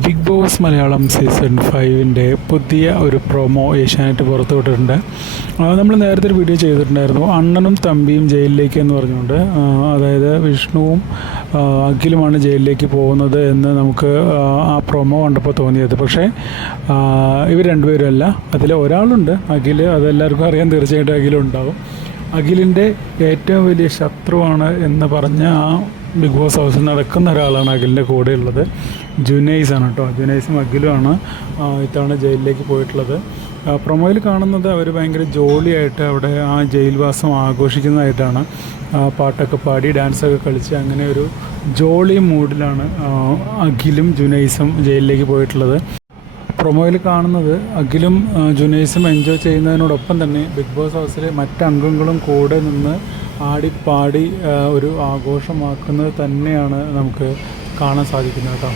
Big boss Malayalam season 5ൻ്റെ പുതിയ ഒരു promo Asianet പുറത്തു വിട്ടിട്ടുണ്ട്. നമ്മൾ നേരത്തെ ഒരു വീഡിയോ ചെയ്തിട്ടുണ്ടായിരുന്നു, അണ്ണനും തമ്പിയും ജയിലിലേക്ക് എന്ന് പറഞ്ഞുകൊണ്ട്. അതായത് വിഷ്ണുവും അഖിലുമാണ് ജയിലിലേക്ക് പോകുന്നത് എന്ന് നമുക്ക് ആ പ്രൊമോ കണ്ടപ്പോൾ തോന്നിയത്. പക്ഷേ ഇവർ രണ്ടുപേരും അല്ല, അതിൽ ഒരാളുണ്ട് അഖിൽ. അതെല്ലാവർക്കും അറിയാൻ, തീർച്ചയായിട്ടും അഖിലുണ്ടാവും. അഖിലിൻ്റെ ഏറ്റവും വലിയ ശത്രുവാണ് എന്ന് പറഞ്ഞ ആ ബിഗ് ബോസ് ഹൗസിൽ നടക്കുന്ന ഒരാളാണ് അഖിലിൻ്റെ കൂടെയുള്ളത്. ജുനൈസാണ് കേട്ടോ. ജുനൈസും അഖിലുമാണ് ഇത്തവണ ജയിലിലേക്ക് പോയിട്ടുള്ളത്. പ്രൊമോയിൽ കാണുന്നത് അവർ ഭയങ്കര ജോളിയായിട്ട് അവിടെ ആ ജയിൽവാസം ആഘോഷിക്കുന്നതായിട്ടാണ്. പാട്ടൊക്കെ പാടി ഡാൻസൊക്കെ കളിച്ച് അങ്ങനെ ഒരു ജോളി മൂഡിലാണ് അഖിലും ജുനൈസും ജയിലിലേക്ക് പോയിട്ടുള്ളത്. പ്രൊമോയിൽ കാണുന്നത് അഖിലും ജുനൈസും എൻജോയ് ചെയ്യുന്നതിനോടൊപ്പം തന്നെ ബിഗ് ബോസ് ഹൗസിലെ മറ്റംഗങ്ങളും കൂടെ നിന്ന് ആടിപ്പാടി ഒരു ആഘോഷമാക്കുന്നത് തന്നെയാണ് നമുക്ക് കാണാൻ സാധിക്കുന്നത് കേട്ടോ.